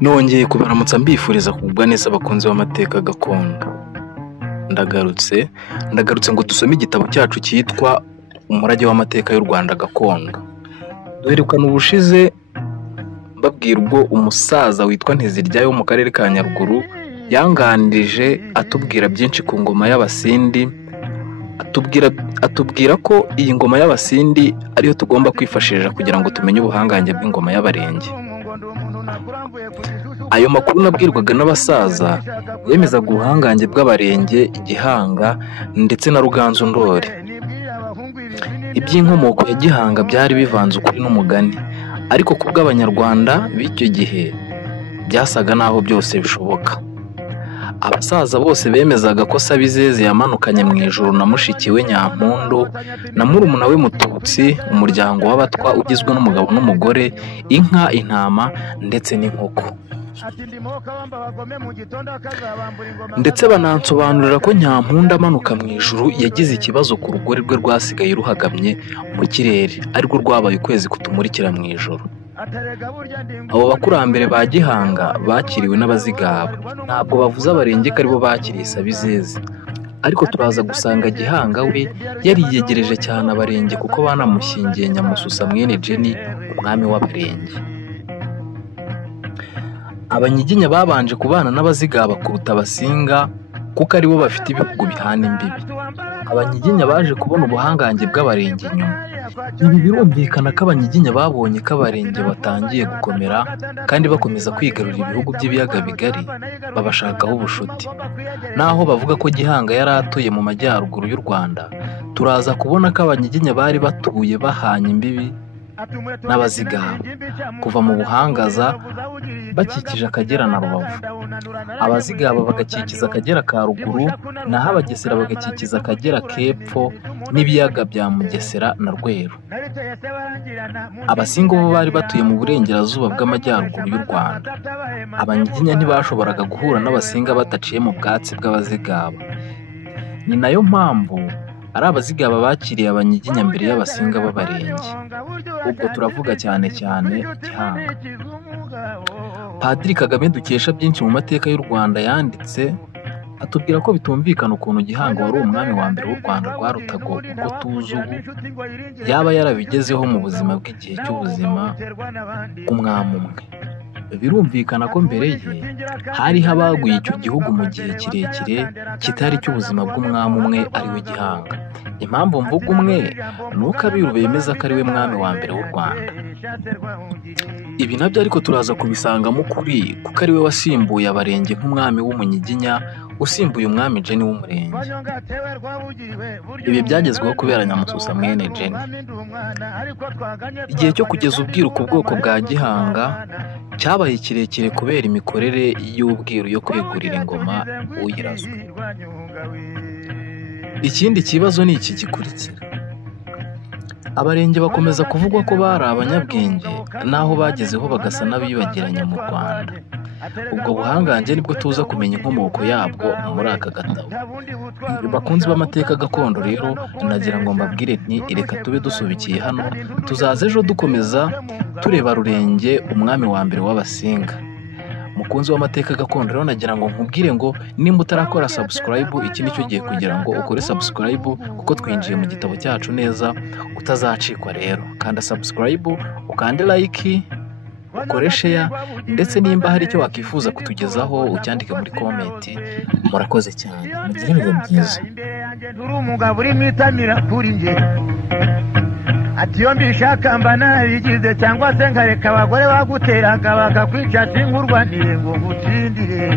Nongeye kubaramutsa mbifuriza kugubwa neza abakunzi b'amateka gakondo. Ndagarutse ngo dusome igitabo cyacu cyitwa Umurage w'amateka y'u Rwanda gakondo. Duherukana ubushize mbabwira ubwo umusaza witwa Nteziryayo wo mu karere ka Nyaruguru yanganirije atubwira byinshi ku ngoma y'Abasindi, atubwira ko iyi ngoma y'Abasindi ariyo tugomba kwifashisha kugira ngo tumenye ubuhangange bw'ingoma y'Abarenge. Ayo makuru nabwirwaga n'abasaza yemezaga ubuhangange bw'Abarenge, Gihanga ndetse na Ruganzu Ndori. Iby'inkomoko ya Gihanga byari bivanze ukuri n'umugani, ariko ku bw'Abanyarwanda b'icyo gihe byasaga naho byose bishoboka. Abasaza bose bemezaga ko Sabizeze yamanukanye mu ijuru na mushiki we Nyampundu na murumuna we Mututsi, umuryango w'Abatwa ugizwe n'umugabo n'umugore, inka, intama ndetse n'inkoko. Ndetse banansobanurira ko Nyampundu amanuka mu ijuru yagize ikibazo ku rugori rwe rwasigaye ruhagamye mu kirere, arirwo rwabaye ukwezi kutumurikira mu ijoro. Abo bakurambere ba Gihanga bakiriwe n'Abazigaba, ntabwo bavuze Abarenge ko aribo bakiriye Sabizeze, ariko turaza gusanga Gihanga we yariyegereje cyane Abarenge kuko banamushyingiye Nyamususa mwene Jeni, umwami w'Abarenge. Abanyiginya babanje kubana n'Abazigaba kuruta Abasinga kuko aribo bafite ibihugu bihana imbibi. Abanyiginya baje kubona ubuhangange bw'Abarenge nyuma. Ibi birumvikana ko Abanyiginya babonye ko Abarenge batangiye gukomera kandi bakomeza kwigarurira ibihugu by'ibiyaga bigari, babashakaho ubucuti. Naho bavuga ko Gihanga yari atuye mu majyaruguru y'u Rwanda, turaza kubona ko Abanyiginya bari batuye bahanye imbibi n'Abazigaba kuva mu Buhangaza bakikije Akagera na Rubavu. Abazigaba bagakikiza Akagera ka ruguru, naho Abagesera bagakikiza Akagera k'epfo n'ibiyaga bya Mugesera na Rweru. Abasinga bo bari batuye mu burengerazuba bw'amajyaruguru y'u Rwanda. Abanyiginya ntibashoboraga guhura n'Abasinga badaciye mu bwatsi bw'Abazigaba. Ni nayo mpamvu ari Abazigaba bakiriye Abanyiginya mbere y'Abasinga b'Abarenge. Ubwo turavuga cyane Gihanga. Padiri Kagame dukesha byinshi mu mateka y'u Rwanda yanditse atubwira ko bitumvikana ukuntu Gihanga wari umwami wa mbere w'u Rwanda rwarutaga uko tuzi ubu yaba yarabigezeho mu buzima bw'igihe cy'ubuzima bw'umwami umwe. Birumvikana ko mbere ye hariho abaguye icyo gihugu mu gihe kirekire kitari cy'ubuzima bw'umwami umwe ariwe Gihanga. Impamvu mvuga umwe ni uko abiru bemeza ko ariwe mwami wa mbere w'u Rwanda. Ibi nabyo ariko turaza kubisangamo ukuri kuko ariwe wasimbuye Abarenge nk'umwami w'Umunyiginya, usimbuye umwami Jeni w'Umurenge. Ibi byagezweho kubera Nyamususa mwene Jeni. Igihe cyo kugeza ubwiru ku bwoko bwa Gihanga cyabaye kirekire kubera imikorere y'ubwiru yo kwegurira ingoma uyirazwe. Ikindi kibazo ni iki gikurikira: Abarenge bakomeza kuvugwa ko bari abanyabwenge, naho bagezeho bagasa n'abibagiranye mu Rwanda. Ubwo buhangange nibwo tuza kumenya inkomoko yabwo muri aka gatabo. Bakunzi b'amateka gakondo rero, nagira ngo mbabwire nti reka tube dusubikiye hano, tuzaza ejo dukomeza tureba Rurenge, umwami wa mbere w'Abasinga. Mukunzi w'amateka gakondo rero, nagira ngo nkubwire ngo nimba utarakora subscribe, iki nicyo gihe kugira ngo ukore subscribe kuko twinjiye mu gitabo cyacu neza, utazacikwa rero. Kanda subscribe, ukande like, ukore share, ndetse nimba hari icyo wakifuza kutugezaho ucyandike muri comment. Murakoze cyane, mugire ibihe byiza. Umugabo uri mwitamira kuri nge ati yo mbishaka mba nabigize, cyangwa se nkareka abagore baguteraga bakakwica, sinkurwanire ngo ngutsindire.